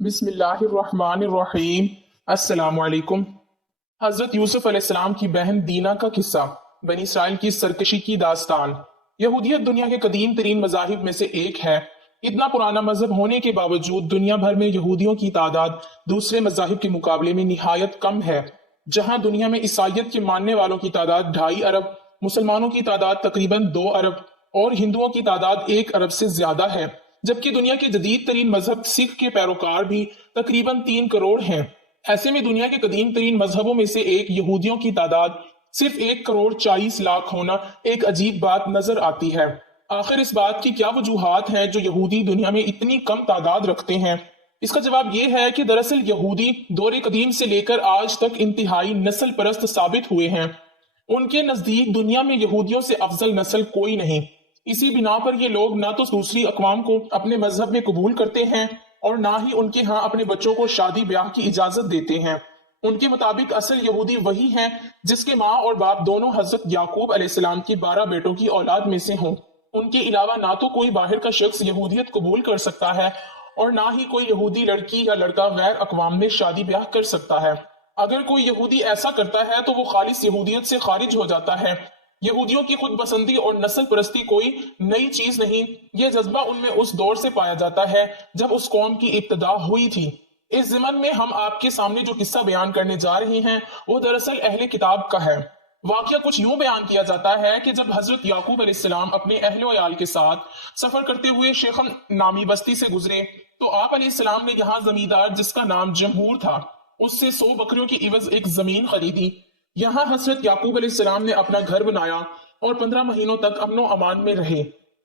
बिस्मिल्लाहिर्रहमानिर्रहीम। अस्सलाम वालेकुम। हजरत यूसुफ अलैहिस्सलाम की बहन दीना का किस्सा, बनी इसराइल की सरकशी की दास्तान। यहूदियत दुनिया के कदीम तरीन मज़ाहिब में से एक है। इतना पुराना मजहब होने के बावजूद दुनिया भर में यहूदियों की तादाद दूसरे मज़ाहिब के मुकाबले में निहायत कम है। जहां दुनिया में ईसाइयत के मानने वालों की तादाद 2.5 अरब, मुसलमानों की तादाद तकरीबन 2 अरब और हिंदुओं की तादाद 1 अरब से ज्यादा है, जबकि दुनिया के जदीद तरीन मजहब सिख के पैरोकार भी तकरीबन 3 करोड़ हैं। ऐसे में दुनिया के कदीम तरीन मजहबों में से एक यहूदियों की तादाद सिर्फ 1 करोड़ 40 लाख होना एक अजीब बात नजर आती है। आखिर इस बात की क्या वजूहात हैं जो यहूदी दुनिया में इतनी कम तादाद रखते हैं? इसका जवाब यह है कि दरअसल यहूदी दौरे कदीम से लेकर आज तक इंतहाई नस्ल परस्त साबित हुए हैं। उनके नजदीक दुनिया में यहूदियों से अफजल नस्ल कोई नहीं। इसी बिना पर ये लोग ना तो दूसरी अकवाम को अपने मजहब में कबूल करते हैं और ना ही उनके यहाँ अपने बच्चों को शादी ब्याह की इजाजत देते हैं। उनके मुताबिक असल यहूदी वही हैं जिसके माँ और बाप दोनों हजरत याकूब अलैहिस्सलाम की 12 बेटों की औलाद में से हों। उनके अलावा ना तो कोई बाहर का शख्स यहूदियत कबूल कर सकता है और ना ही कोई यहूदी लड़की या लड़का गैर अकवाम में शादी ब्याह कर सकता है। अगर कोई यहूदी ऐसा करता है तो वो खालिस यहूदियत से खारिज हो जाता है। यहूदियों की खुद पसंदी और नस्ल परस्ती कोई नई चीज नहीं। ये जज्बा उनमें उस दौर से पाया जाता है जब उस कौम की इब्तिदा हुई थी। इस ज़मन में हम आपके सामने जो किस्सा बयान करने जा रहे हैं वो दरअसल अहले किताब का है। वाकया कुछ यूं बयान किया जाता है कि जब हजरत याकूब अलैहिस्सलाम अपने अहलो अयाल के साथ सफर करते हुए शेखम नामी बस्ती से गुजरे तो आप अलैहिस्सलाम ने यहाँ जमींदार जिसका नाम जमहूर था उससे 100 बकरियों की इवज एक जमीन खरीदी। यहाँ हजरत याकूब अलैहिस्सलाम ने अपना घर बनाया और 15 महीनों तक अमनो अमान में रहे।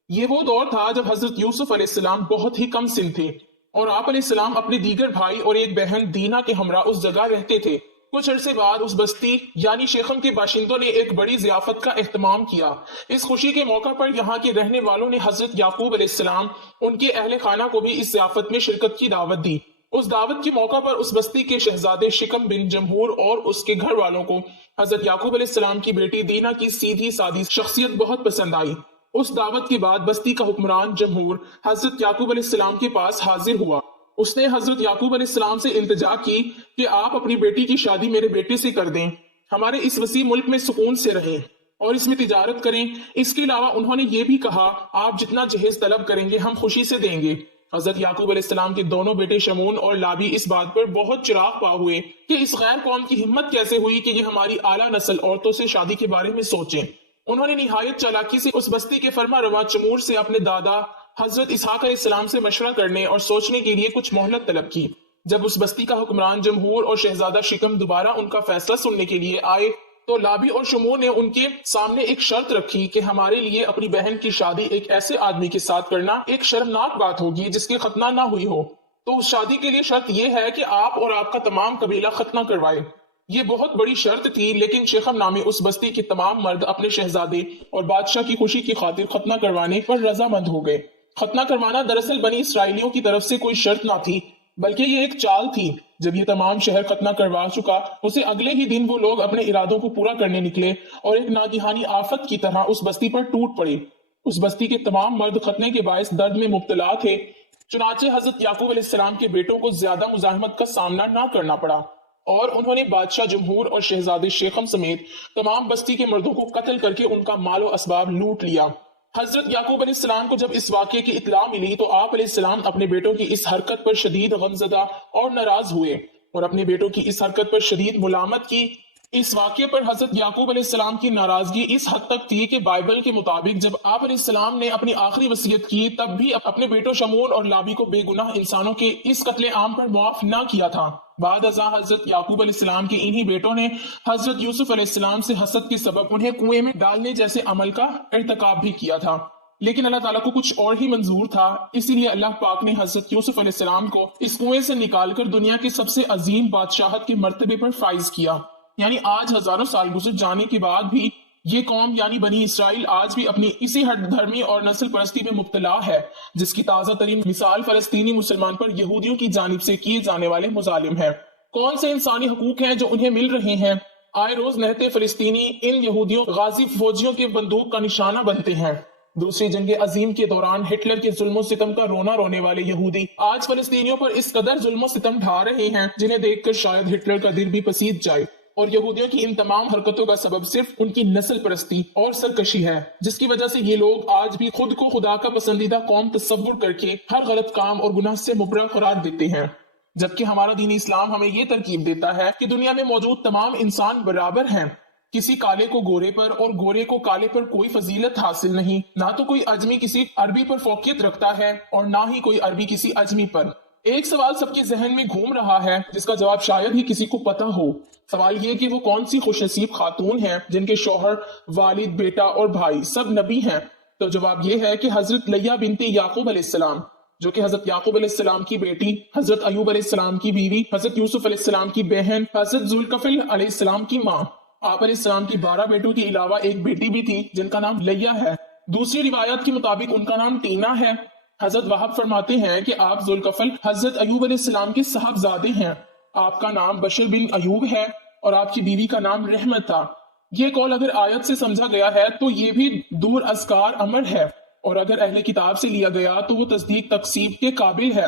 ये वो दौर था जब हजरत यूसुफ अलैहिस्सलाम बहुत ही कम सिन थे और आप अलैहिस्सलाम अपने दीगर भाई और एक बहन दीना के हमरा उस जगह रहते थे। कुछ अरसे बाद उस बस्ती यानी शेखम के बाशिंदों ने एक बड़ी जियाफत का एहतमाम किया। इस खुशी के मौका पर यहाँ के रहने वालों ने हजरत याकूब अलैहिस्सलाम उनके अहले खाना को भी इस जियाफत में शिरकत की दावत दी। उस दावत के मौका पर उस बस्ती के शहजादे शिकम बिन जमहूर और उसके घर वालों को हजरत याकूब अलैहिस्सलाम की बेटी दीना की सीधी सादी शख्सियत बहुत पसंद आई। उस दावत के बाद बस्ती का हुक्मरान जमहूर हजरत याकूब अलैहिस्सलाम के पास हाजिर हुआ। उसने हजरत याकूब अलैहिस्सलाम से इल्तिजा की कि आप अपनी बेटी की शादी मेरे बेटे से कर दें, हमारे इस वसी मुल्क में सुकून से रहें और इसमें तिजारत करें। इसके अलावा उन्होंने ये भी कहा आप जितना जहेज तलब करेंगे हम खुशी से देंगे। हजरत याकूब अलैहिस्सलाम के दोनों बेटे शमून और लाबी इस बात पर बहुत चिराग पा हुए कि इस गैर कौम की हिम्मत कैसे हुई कि ये हमारी आला नस्ल औरतों से शादी के बारे में सोचें। उन्होंने निहायत चालाकी से उस बस्ती के फरमा रवा चमूर से अपने दादा हजरत इसहाक अलैहिस्सलाम से मशवरा करने और सोचने के लिए कुछ मोहलत तलब की। जब उस बस्ती का हुक्मरान जमहूर और शहजादा शिकम दोबारा उनका फैसला सुनने के लिए आए तो लाबी और शमूर ने उनके सामने एक शर्त रखी कि हमारे लिए अपनी बहन की शादी एक ऐसे आदमी के साथ करना एक शर्मनाक बात होगी जिसके खतना ना हुई हो। तो उस शादी के लिए शर्त यह है कि आप और आपका तमाम कबीला खतना करवाए। ये बहुत बड़ी शर्त थी, लेकिन शेखम नामी उस बस्ती के तमाम मर्द अपने शहजादे और बादशाह की खुशी की खातिर खतना करवाने पर रजामंद हो गए। खतना करवाना दरअसल बनी इसराइलियों की तरफ से कोई शर्त ना थी, बल्कि ये एक चाल थी। जब ये तमाम शहर खतना करवा चुका उसे अगले ही दिन वो लोग अपने इरादों को पूरा करने निकले और एक नादिहानी आफत की तरह उस बस्ती पर टूट पड़े। उस बस्ती के तमाम मर्द खतने के बायस दर्द में मुब्तला थे। चुनाचे हजरत याकूब अलैहिस्सलाम के बेटों को ज्यादा मुजाहमत का सामना ना करना पड़ा और उन्होंने बादशाह जमहूर और शहजादे शेखम समेत तमाम बस्ती के मर्दों को कत्ल करके उनका मालो असबाब लूट लिया। हजरत याकूब अलैहिस्सलाम को जब इस वाक़े की इत्तला मिली तो आप अलैहिस्सलाम अपने बेटों की इस हरकत पर शदीद गमज़दा और नाराज हुए और अपने बेटों की इस हरकत पर शदीद मुलामत की। इस वाक़े पर हजरत याकूब अलैहिस्सलाम की नाराजगी इस हद तक थी कि बाइबल के मुताबिक जब आप अलैहिस्सलाम ने अपनी आखिरी वसीयत की तब भी अपने बेटों शमून और लाबी को बेगुनाह इंसानों के इस कत्ले आम पर मुआफ न किया था। बाद अज़ा हजरत याकूब अलैहिस्सलाम के इन्हीं बेटों ने हजरत यूसुफ अलैहिस्सलाम से हसद के सबब उन्हें कुएं में डालने जैसे अमल का इर्तिकाब भी किया था, लेकिन अल्लाह ताला को कुछ और ही मंजूर था। इसीलिए अल्लाह पाक ने हजरत यूसुफ अलैहिस्सलाम को इस कुएं से निकालकर दुनिया के सबसे अजीम बादशाहत के मर्तबे पर फाइज किया। यानी आज हजारों साल गुजर जाने के बाद भी ये कौम यानी बनी इसराइल आज भी अपनी इसी हट धर्मी और नस्ल परस्ती में मुब्तला है, जिसकी ताजा तरीन मिसाल फलस्तीनी मुसलमान पर यहूदियों की जानिब से किए जाने वाले मुजालिम है। कौन से इंसानी हकूक हैं जो उन्हें मिल रहे हैं? आए रोज नहते फलस्तीनी इन यहूदियों गाजी फौजियों के बंदूक का निशाना बनते हैं। دوسری جنگ عظیم کے دوران ہٹلر کے ظلم و ستم کا رونا رونے والے یہودی آج فلسطینیوں پر اس قدر ظلم و ستم ڈھا رہے ہیں جنہیں دیکھ کر شاید ہٹلر کا دل بھی پسیج جائے، اور یہودیوں کی ان تمام حرکتوں کا سبب صرف ان کی نسل پرستی اور سرکشی ہے، جس کی وجہ سے یہ لوگ آج بھی خود کو خدا کا پسندیدہ قوم تصور کر کے ہر غلط کام اور گناہ سے مبرا قرار دیتے ہیں، جبکہ ہمارا دین اسلام ہمیں یہ ترکیب دیتا ہے کہ دنیا میں موجود تمام انسان برابر ہیں، کسی کالے کو گورے پر اور گورے کو کالے پر کوئی فضیلت حاصل نہیں، نہ تو کوئی اجمی کسی عربی پر فوقیت رکھتا ہے اور نہ ہی کوئی عربی کسی اجمی پر۔ ایک سوال سب کے ذہن میں گھوم رہا ہے جس کا جواب شاید ہی کسی کو پتا ہو۔ سوال یہ کہ وہ کون سی خوش نصیب خاتون ہیں جن کے شوہر، والد، بیٹا اور بھائی سب نبی ہیں؟ تو جواب یہ ہے کہ حضرت لیہ بنت یعقوب علیہ السلام، جو کہ حضرت یعقوب علیہ السلام کی بیٹی، حضرت ایوب علیہ السلام کی بیوی، حضرت یوسف علیہ السلام کی بہن، حضرت ذوالکفل علیہ السلام کی ماں۔ آپ علیہ السلام کی 12 بیٹوں کے علاوہ ایک بیٹی بھی تھی جن کا نام لیہ ہے۔ دوسری روایات کے مطابق ان کا نام ٹینا ہے۔ حضرت وہب فرماتے ہیں کہ آپ ذوالکفل حضرت ایوب علیہ السلام کے صاحبزادے ہیں۔ آپ کا نام بشر بن ایوب ہے اور آپ کی بیوی کا نام رحمت تھا۔ یہ قول اگر آیت سے سمجھا گیا ہے تو یہ بھی دور ازکار امر ہے، اور اگر اہل کتاب سے لیا گیا تو وہ تصدیق تقسیب کے قابل ہے۔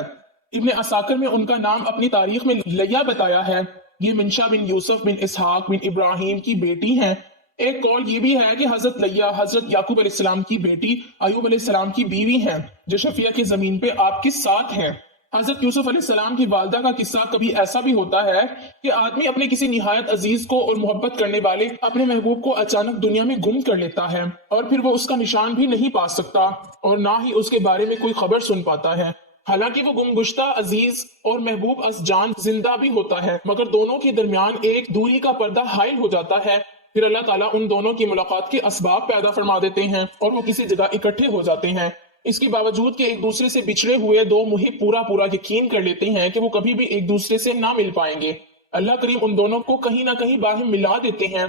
ابن عساکر میں ان کا نام اپنی تاریخ میں لیہ بتایا ہے۔ یہ منشا بن یوسف بن اسحاق بن ابراہیم کی بیٹی ہیں۔ ایک قول یہ بھی ہے کہ حضرت لیہ حضرت یعقوب علیہ السلام کی بیٹی، ایوب علیہ السلام کی بیوی ہیں، جو شفیع کے زمین پہ آپ کے ساتھ ہیں۔ حضرت یوسف علیہ السلام کی والدہ کا قصہ کبھی ایسا بھی ہوتا ہے کہ آدمی اپنے کسی نہایت عزیز کو اور محبت کرنے والے اپنے محبوب کو اچانک دنیا میں گم کر لیتا ہے، اور پھر وہ اس کا نشان بھی نہیں پا سکتا اور نہ ہی اس کے بارے میں کوئی خبر سن پاتا ہے۔ حالانکہ وہ گم گشتہ عزیز اور محبوب از جان زندہ بھی ہوتا ہے، مگر دونوں کے درمیان ایک دوری کا پردہ حائل ہو جاتا ہے۔ پھر اللہ تعالیٰ ان دونوں کی ملاقات کے اسباب پیدا فرما دیتے ہیں اور وہ کسی جگہ اکٹھے ہو جاتے ہیں۔ اس کے باوجود کہ ایک دوسرے سے بچھڑے ہوئے دو محب پورا یقین کر لیتے ہیں کہ وہ کبھی بھی ایک دوسرے سے نہ مل پائیں گے، اللہ کریم ان دونوں کو کہیں نہ کہیں باہم ملا دیتے ہیں۔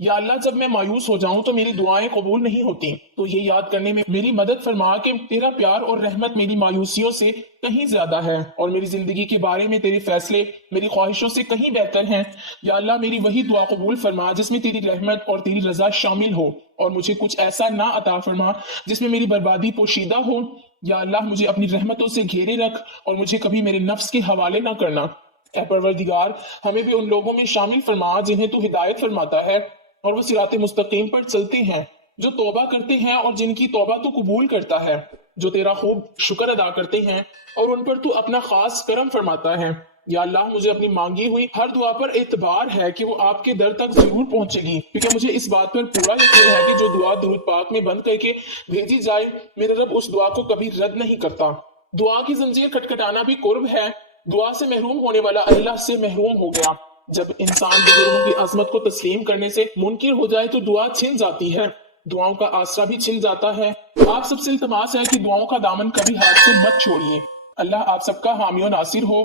یا اللہ، جب میں مایوس ہو جاؤں تو میری دعائیں قبول نہیں ہوتی، تو یہ یاد کرنے میں میری مدد فرما کہ تیرا پیار اور رحمت میری مایوسیوں سے کہیں زیادہ ہے، اور میری زندگی کے بارے میں تیرے فیصلے میری خواہشوں سے کہیں بہتر ہیں۔ یا اللہ، میری وہی دعا قبول فرما جس میں تیری رحمت اور تیری رضا شامل ہو، اور مجھے کچھ ایسا نہ عطا فرما جس میں میری بربادی پوشیدہ ہو۔ یا اللہ، مجھے اپنی رحمتوں سے گھیرے رکھ اور مجھے کبھی میرے نفس کے حوالے نہ کرنا۔ اے پروردگار، ہمیں بھی ان لوگوں میں شامل فرما جنہیں تو ہدایت فرماتا ہے اور وہ صراط مستقیم پر چلتے ہیں، جو توبہ کرتے ہیں اور جن کی توبہ تو قبول کرتا ہے، جو تیرا خوب شکر ادا کرتے ہیں اور ان پر تو اپنا خاص کرم فرماتا ہے۔ یا اللہ، مجھے اپنی مانگی ہوئی ہر دعا پر اعتبار ہے کہ وہ آپ کے در تک ضرور پہنچے گی، کیونکہ مجھے اس بات پر پورا یقین ہے کہ جو دعا درود پاک میں بند کر کے بھیجی جائے، میرا رب اس دعا کو کبھی رد نہیں کرتا۔ دعا کی زنجیر کھٹکھٹانا بھی قرب ہے۔ دعا سے محروم ہونے والا اللہ سے محروم ہو گیا۔ جب انسان بزرگوں کی عظمت کو تسلیم کرنے سے منکر ہو جائے تو دعا چھن جاتی ہے، دعاؤں کا آسرا بھی چھن جاتا ہے۔ آپ سب سے التماس ہے کہ دعاؤں کا دامن کبھی ہاتھ سے مت چھوڑیے۔ اللہ آپ سب کا حامی و ناصر ہو۔